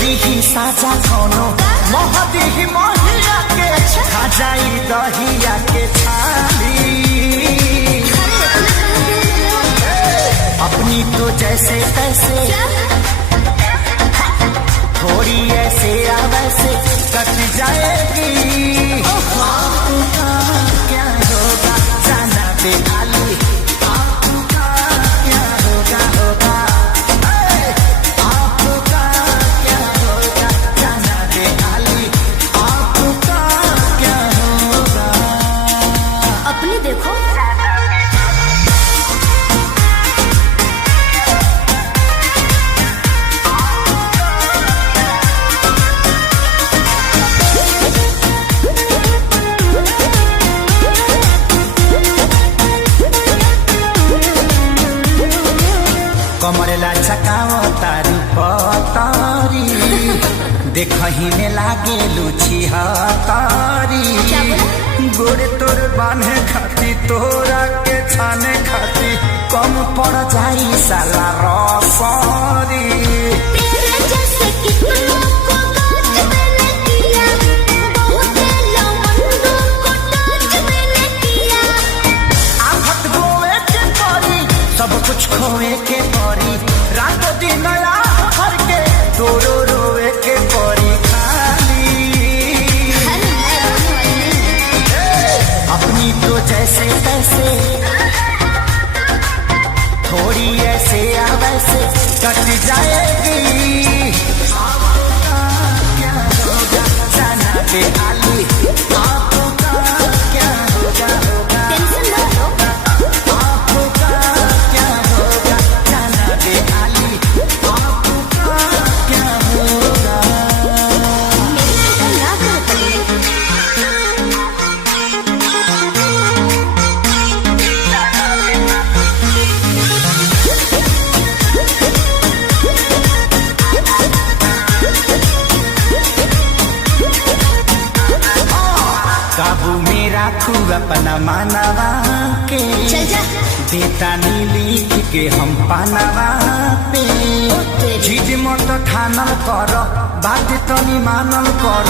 दी साजा कोनो मोह दी मोहिया के खा जाई दहिया के छाली। अपनी तो जैसे तैसे थोड़ी ऐसे या वैसे कट जाएगी। आपका क्या होगा जाना पे आली, आपका क्या होगा होगा। आपका क्या होगा जाना पे आली, आपका क्या होगा। अपनी देखो कमरेला चकाओ तारी पतारी देखही में लागे लुची हतारी। गोरे तोर बांधे खाती तोरा के छाने खाती कम पड़ जाई साला रसरी। आफत गोवे के परी सब कुछ खोए के परी, रात दिन हर के तोरो रोए के परी खाली। अपनी तो जैसे तैसे थोड़ी ऐसे या वैसे कट जाएगी। आपका क्या होगा जाना पे आली, आपका क्या होगा होगा। टेंशन मत लो। आपका क्या होगा जाना पे आली, आपका क्या होगा। ना करो काबू में राखू अपना मानवा के, चल जा। देता नी लिख के हम पानवा पे। झिझ मत ठानल कर बात तनी मानल कर,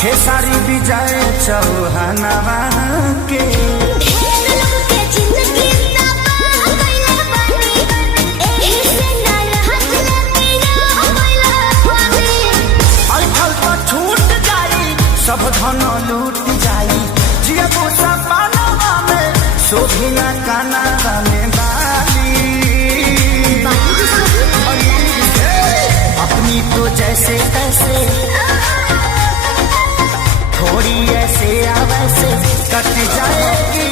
खेसारी विजय चौहानवा के। अइठल तो छूट जाई सब धन लूट जाई, जियबू सब पानवा में शोभिना कानवा में बाली। अपनी तो जैसे तैसे थोड़ी ऐसे या वैसे कट जाएगी।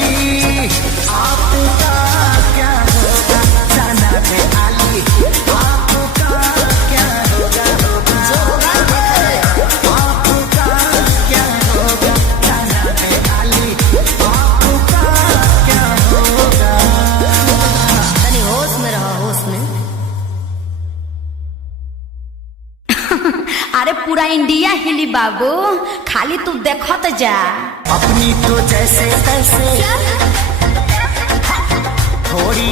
आपका क्या होगा जाना पे आली, आपका क्या होगा होगा। आपका क्या होगा जाना पे आली, आपका क्या होगा। तनी होश में रहो, होश में। अरे पूरा इंडिया हिली बाबू, खाली तू देखत जा। अपनी तो जैसे तैसे थोड़ी